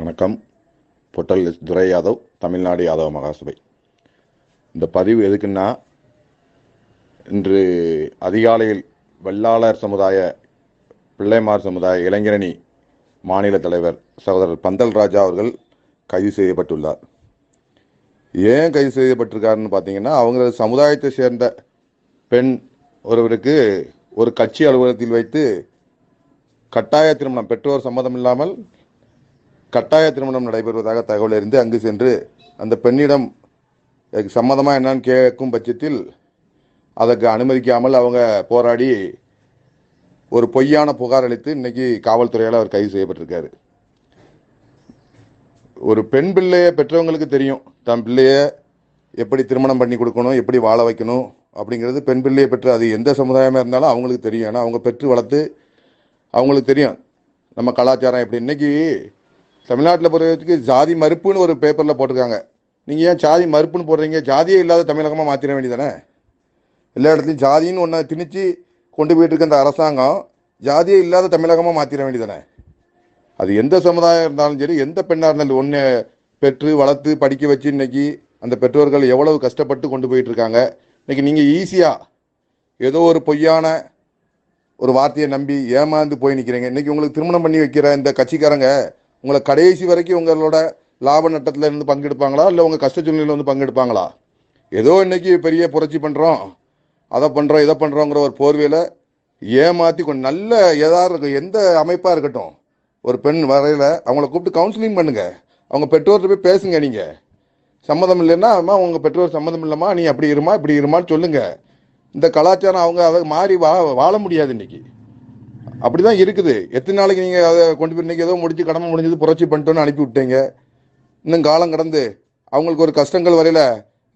வணக்கம். பொட்டல் துரை யாதவ் தமிழ்நாடு யாதவ மகாசபை. இந்த பதிவு எதுக்குன்னா இன்று அதிகாலையில் வெள்ளாளர் சமுதாய பிள்ளைமார் சமுதாய இளைஞரணி மாநில தலைவர் சகோதரர் பந்தல் ராஜா அவர்கள் கைது செய்யப்பட்டுள்ளார். ஏன் கைது செய்யப்பட்டிருக்காருன்னு பார்த்தீங்கன்னா அவங்களது சமுதாயத்தை சேர்ந்த பெண் ஒருவருக்கு ஒரு கட்சி அலுவலகத்தில் வைத்து கட்டாய திருமணம் பெற்றோர் சம்மதம் இல்லாமல் கட்டாய திருமணம் நடைபெறுவதாக தகவல் அறிந்து அங்கு சென்று அந்த பெண்ணிடம் சம்மதமாக என்னன்னு கேட்கும் பட்சத்தில் அதற்கு அனுமதிக்காமல் அவங்க போராடி ஒரு பொய்யான புகார் அளித்து இன்னைக்கு காவல்துறையால் அவர் கைது செய்யப்பட்டிருக்காரு. ஒரு பெண் பிள்ளைய பெற்றவங்களுக்கு தெரியும். தன் பிள்ளைய எப்படி திருமணம் பண்ணி கொடுக்கணும் எப்படி வாழ வைக்கணும் அப்படிங்கிறது பெண் பிள்ளையை பெற்று அது எந்த சமுதாயமாக இருந்தாலும் அவங்களுக்கு தெரியும். ஏன்னா அவங்க பெற்று வளர்த்து அவங்களுக்கு தெரியும். நம்ம கலாச்சாரம் எப்படி? இன்னைக்கு தமிழ்நாட்டில் பொறுத்தவரைக்கும் ஜாதி மறுப்புன்னு ஒரு பேப்பரில் போட்டிருக்காங்க. நீங்கள் ஏன் ஜாதி மறுப்புன்னு போடுறீங்க? ஜாதியே இல்லாத தமிழகமாக மாற்றிட வேண்டியதானே? எல்லா இடத்துலையும் ஜாதின்னு ஒன்றை திணிச்சு கொண்டு போயிட்டு இருக்க அந்த அரசாங்கம் ஜாதியே இல்லாத தமிழகமாக மாற்றிட வேண்டியதானே? அது எந்த சமுதாயம் இருந்தாலும் சரி எந்த பெண்ணாக இருந்தாலும் ஒன்று பெற்று வளர்த்து படிக்க வச்சு இன்னைக்கு அந்த பெற்றோர்கள் எவ்வளவு கஷ்டப்பட்டு கொண்டு போயிட்டு இருக்காங்க? இன்னைக்கு நீங்கள் ஈஸியாக ஏதோ ஒரு பொய்யான ஒரு வார்த்தையை நம்பி ஏமாந்து போய் நிற்கிறீங்க இன்னைக்கு உங்களுக்கு திருமணம் பண்ணி வைக்கிற இந்த கட்சிக்காரங்க உங்களை கடைசி வரைக்கும் உங்களோட லாப நட்டத்தில் இருந்து பங்கெடுப்பாங்களா? இல்லை உங்கள் கஷ்ட சூழ்நிலையில் வந்து பங்கெடுப்பாங்களா? ஏதோ இன்னைக்கு பெரிய புரட்சி பண்ணுறோம் அதை பண்ணுறோம் இதை பண்ணுறோங்கிற ஒரு போர்வையில் ஏமாற்றி கொஞ்சம் நல்ல எதாக இருக்கும் எந்த அமைப்பாக இருக்கட்டும் ஒரு பெண் வரையில் அவங்கள கூப்பிட்டு கவுன்சிலிங் பண்ணுங்கள் அவங்க பெற்றோர்கிட்ட போய் பேசுங்க நீங்கள் சம்மதம் இல்லைன்னா அம்மா உங்கள் பெற்றோர் சம்மதம் இல்லைம்மா நீ அப்படி இருமா இப்படி இருமான்னு சொல்லுங்கள் இந்த கலாச்சாரம் அவங்க அதை மாறி வா வாழ முடியாது இன்னைக்கு. அப்படிதான் இருக்குது. எத்தனை நாளைக்கு நீங்கள் அதை கொண்டு போய் இன்னைக்கு ஏதோ முடிச்சு கடமை முடிஞ்சது புரட்சி பண்ணிட்டோன்னு அனுப்பி விட்டீங்க. இன்னும் காலம் கடந்து அவங்களுக்கு ஒரு கஷ்டங்கள் வரையில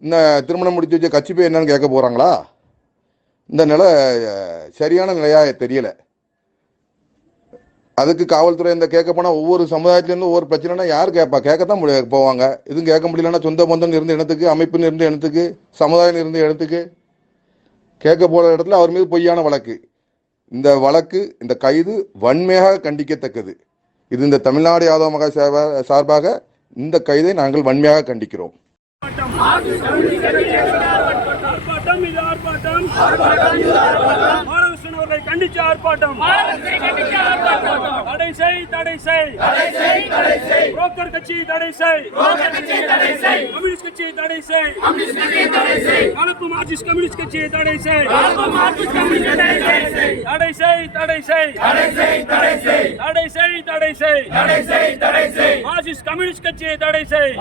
இன்னும் திருமணம் முடிச்சு வச்ச கட்சி போய் என்னன்னு கேட்க போறாங்களா? இந்த நிலை சரியான நிலையா தெரியல. அதுக்கு காவல்துறை இந்த கேட்க போனா ஒவ்வொரு சமுதாயத்திலேருந்து ஒவ்வொரு பிரச்சனைனா யார் கேட்பா? கேட்கத்தான் முடியாது போவாங்க. இதுவும் கேட்க முடியலன்னா சொந்த பந்தம் இருந்த இனத்துக்கு அமைப்புன்னு இருந்த இனத்துக்கு சமுதாயம் இருந்த இடத்துக்கு கேட்க போகிற இடத்துல அவர் மீது பொய்யான வழக்கு. இந்த வழக்கு இந்த கைது வன்மையாக கண்டிக்கத்தக்கது. இது இந்த தமிழ்நாடு யாதவ மகா சார்பாக இந்த கைதை நாங்கள் வன்மையாக கண்டிக்கிறோம். ஆர்ப்பாட்டம் ஆர்ப்பாட்டம். தடை செய் தடை செய் புரோக்கர் கட்சி தடை செய் கம்யூனிஸ்ட் கட்சியை தடை செய் கலப்பு மார்க்சிஸ்ட் கம்யூனிஸ்ட் கட்சியை தடை செய் தடை செய் தடை செய் தடை செய் தடை செய் மார்க்சிஸ்ட் கம்யூனிஸ்ட் கட்சியை தடை செய்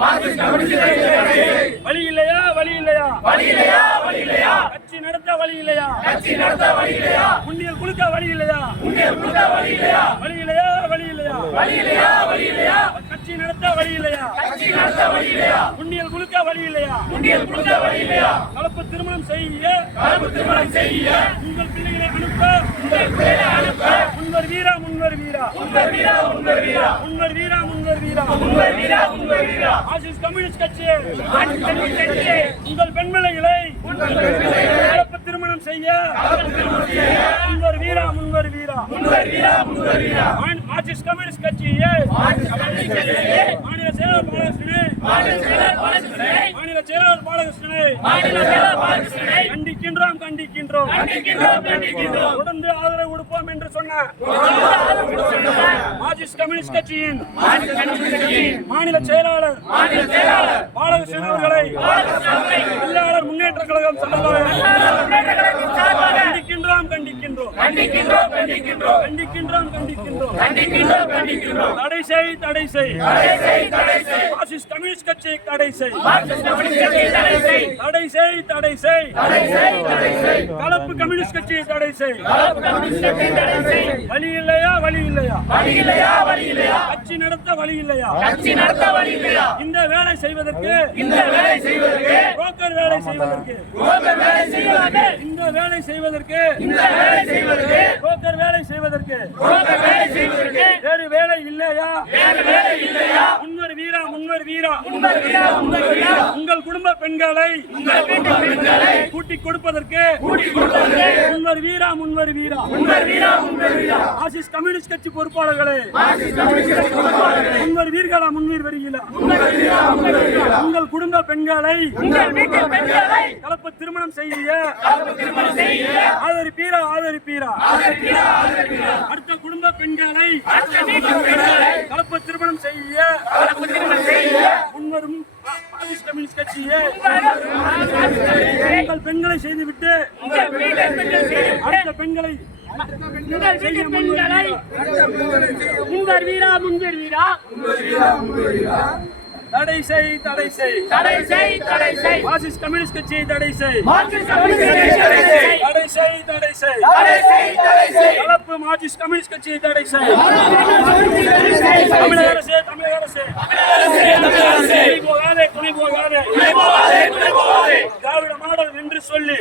வழி இல்லையா வழி இல்லையா வழி இல்லையா வழி இல்லையா கட்சி நடத்த வழி இல்லையா கட்சி நடத்த வழி இல்லையா முன்னியல் குழுக்க வழி இல்லையா முன்னியல் குழுக்க வழி இல்லையா வழி இல்லையா வழி இல்லையா வழி இல்லையா வழி இல்லையா கட்சி நடத்த வழி இல்லையா கட்சி நடத்த வழி இல்லையா முன்னியல் குழுக்க வழி இல்லையா முன்னியல் குழுக்க வழி இல்லையா கலப்பு திருமணம் செய்ய கலப்பு திருமணம் செய்ய உங்கள் பிள்ளைகளை அனுப்ப வீரா முன்வர் வீரா. முன்வர் வீரா முன்வர் வீரா. முன்வர் வீரா முன்வர் வீரா. முன்வர் வீரா முன்வர் வீரா. ஆசிஸ் கம்யூனிஸ்ட் கட்சி. உங்கள் பெண்பிள்ளைகளை கலப்பு திருமணம் செய்ய. முன்வர் வீரா முன்வர் வீரா. முன்வர் வீரா முன்வர் வீரா. கம்யூனிஸ்ட் கட்சியே மாநில செயலாளர் பாலகிருஷ்ணனே. மாநில கண்டிக்கின்றோம் கண்டிக்கின்றோம். தொடர்ந்து ஆதரவு கொடுப்போம் என்று சொன்ன மார்க்சிஸ்ட் கம்யூனிஸ்ட் கட்சியின் மாநில செயலாளர் பாலகிருஷ்ணன் அவர்களை தொழிலாளர் முன்னேற்ற கழகம் கண்டிக்கின்றோம் கண்டிக்கின்றோம். கண்டிக்கின்றோம் கண்டிக்கின்றோம். கண்டிக்கின்றோம் கண்டிக்கின்றோம். கண்டிக்கின்றோம். கண்டிக்கின்றோம் தடை செய் தடை செய். தடை செய் தடை செய். மார்க்சிஸ்ட் கம்யூனிஸ்ட் கட்சி தடை செய். மார்க்சிஸ்ட் கம்யூனிஸ்ட் கட்சி தடை செய். தடை செய் தடை செய். தடை செய் தடை செய். கலப்பு கம்யூனிஸ்ட் கட்சி தடை செய். கலப்பு கம்யூனிஸ்ட் கட்சி தடை செய். வழி இல்லையா வழி இல்லையா? வழி இல்லையா வழி இல்லையா? கட்சி நடத்த வழி இல்லையா? கட்சி நடத்த வழி இல்லையா? இந்த வேலை செய்வதற்கு இந்த வேலை செய்வதற்கு புரோக்கர் வேலை செய்வதற்கு புரோக்கர் வேலை செய்வதற்கு இந்த வேலை செய்வதற்கு புரோக்கர் வேலை செய்வதற்கு வேறு வேலை இல்லையா? முன்வர் வீரா முன்வர் வீரா. உங்கள் குடும்ப பெண்களை கூட்டிக் கொடுப்பதற்கு முன்வர் வீரா முன்வர் வீரா. ஆசிஸ் கம்யூனிஸ்ட் கட்சி பொறுப்பாளர்களே. முன்வர் வீர்களா முன்வீர் வருகிறா உங்கள் குடும்ப பெண்களை கலப்பு திருமணம் செய்ய ஆதரிப்பீரா ஆதரிப்பீரா. அடுத்த குடும்ப பெண்களை திருமணம் செய்ய முன்வரும் மார்க்சிஸ்ட் கம்யூனிஸ்ட் கட்சியே உங்கள் பெண்களை செய்துவிட்டு அடுத்த பெண்களை உங்கள் வீட்டு பெண்களை முன்வர் வீரா முன்வர் வீரா தடை செய் தடை செய் தடை செய் தடை செய் மார்க்சிஸ்ட் கம்யூனிஸ்ட் கட்சியை தடை செய் மார்க்சிஸ்ட் கம்யூனிஸ்ட் கட்சியை தடை செய் தடை செய் தடை செய் தடை செய் தடை செய் கலப்பு மார்க்சிஸ்ட் கம்யூனிஸ்ட் கட்சியை தடை செய் தமிழக அரசே தமிழக அரசே துணை போகாதே துணை போகாதே திராவிட மாடல் என்று சொல்லி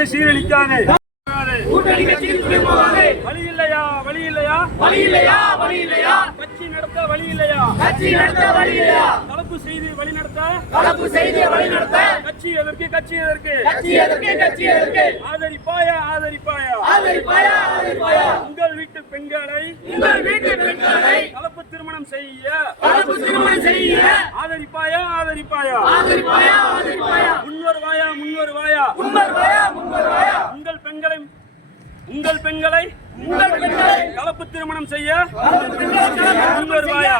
கலாச்சாரத்தை சீரழிக்காதே. கூட்டணி கட்சியில் துணை போகாதே வழி இல்லையா வழி இல்லையா வழி இல்லையா வழி இல்லையா கட்சி நடத்த வழி இல்லையா கட்சி நடத்த வழி இல்லையா கலப்பு செய்து வழி நடத்த கலப்பு செய்தியை வழி நடத்த கட்சி எதற்கு? கட்சி எதற்கு? கட்சி எதற்கு? கட்சி எதற்கு? ஆதரிப்பாயா? ஆதரிப்பாயா? ஆதரிப்பாயா? ஆதரிப்பாயா? உங்கள் வீட்டு பெண்களை உங்கள் வீட்டு பெண்களை திருமணம் செய்ய. கலப்பு திருமணம் செய்ய. ஆதரிப்பாயா ஆதரிப்பாயா? ஆதரிப்பாயா ஆதரிப்பாயா? முன்வர் வாயா முன்வர் வாயா முன்வர் வாயா முன்வர் வாயா உங்கள் பெண்களை உங்கள் பெண்களை உங்கள் பெண்களை கலப்பு திருமணம் செய்ய. முன்வர் வாயா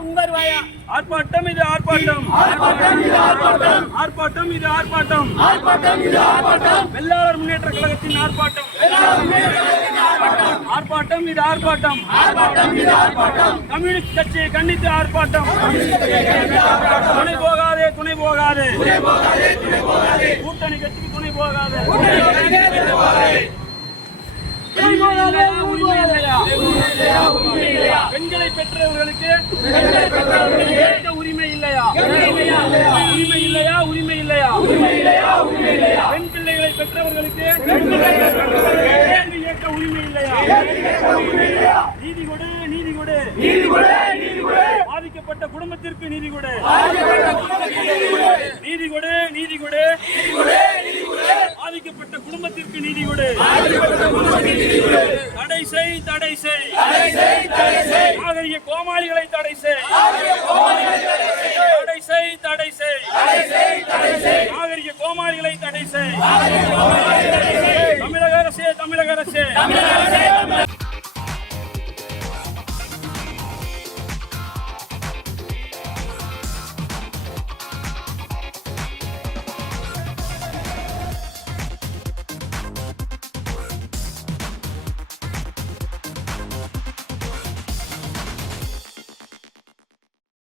முன்வர் வாயா ஆர்ப்பாட்டம் இது ஆர்ப்பாட்டம். ஆர்ப்பாட்டம் இது ஆர்ப்பாட்டம். ஆர்ப்பாட்டம் இது ஆர்ப்பாட்டம். ஆர்ப்பாட்டம் இது ஆர்ப்பாட்டம். வெள்ளாளர் முன்னேற்ற கழகத்தின் ஆர்ப்பாட்டம். ஆர்ப்பாட்டம். இது ஆர்ப்பாட்டம். ஆர்ப்பாட்டம் இது ஆர்ப்பாட்டம். கம்யூனிஸ்ட் கட்சியை கண்டித்து ஆர்ப்பாட்டம். துணை போகாதே துணை போகாதே. கூட்டணி கட்சிக்கு துணை போகாதே? பெண்களை பெற்றவர்களுக்கு உரிமை இல்லையா? உரிமை இல்லையா? உரிமை இல்லையா? பெண் பெற்றவர்களுக்கு கேள்வி கேட்க உரிமை இல்லையா? நீதி கொடு நீதி கொடு. பாதிக்கப்பட்ட குடும்பத்திற்கு நீதி கொடு. நீதி கொடு நீதி கொடு. பாதிக்கப்பட்ட குடும்பத்திற்கு நீதி கொடு. தடை செய் தடை செய். நாகரிக கோமாளிகளை தடை செய். தடை